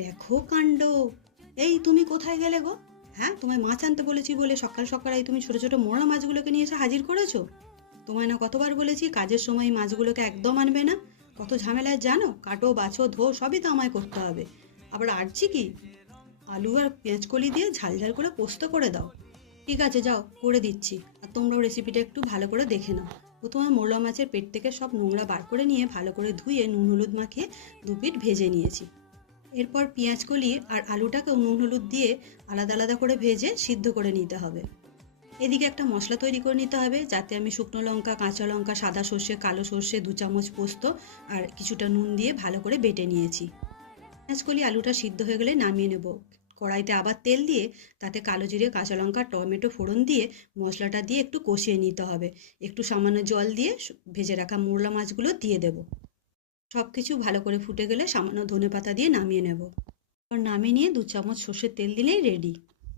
দেখো কাণ্ড! এই তুমি কোথায় গেলে গো? হ্যাঁ, তোমায় মাছ আনতে বলেছি বলে সকাল সকাল এই তুমি ছোট ছোট মোড়া মাছগুলোকে নিয়ে এসে হাজির করেছো। তোমায় না কতবার বলেছি কাজের সময় এই মাছগুলোকে একদম আনবে না। কত ঝামেলায় জানো, কাটো বাছো ধো সবই তো আমায় করতে হবে। আবার আরছি কি, আলু আর পেঁয়াজকলি দিয়ে ঝাল ঝাল করে পোস্ত করে দাও। ঠিক আছে, যাও করে দিচ্ছি। আর তোমরাও রেসিপিটা একটু ভালো করে দেখে নাও। প্রথমে মোরলা মাছের পেট থেকে সব নোংরা বার করে নিয়ে ভালো করে ধুয়ে নুন হলুদ মাখিয়ে দু পিঠ ভেজে নিয়েছি। এরপর পেঁয়াজ কলি আর আলুটাকেও নুন হলুদ দিয়ে আলাদা আলাদা করে ভেজে সিদ্ধ করে নিতে হবে। এদিকে একটা মশলা তৈরি করে নিতে হবে, যাতে আমি শুকনো লঙ্কা, কাঁচা লঙ্কা, সাদা সর্ষে, কালো সর্ষে, 2 চামচ পোস্ত আর কিছুটা নুন দিয়ে ভালো করে বেটে নিয়েছি। পেঁয়াজ কলি আলুটা সিদ্ধ হয়ে গেলে নামিয়ে নেব। কড়াইতে আবার তেল দিয়ে তাতে কালো জিরে, কাঁচা লঙ্কা, টমেটো ফোড়ন দিয়ে মশলাটা দিয়ে একটু কষিয়ে নিতে হবে। একটু সামান্য জল দিয়ে ভেজে রাখা মোরলা মাছগুলো দিয়ে দেব। সব কিছু ভালো করে ফুটে গেলে সামান্য ধনেপাতা দিয়ে নামিয়ে নেব। আর নামিয়ে নিয়ে 2 চামচ সর্ষের তেল দিলেই রেডি।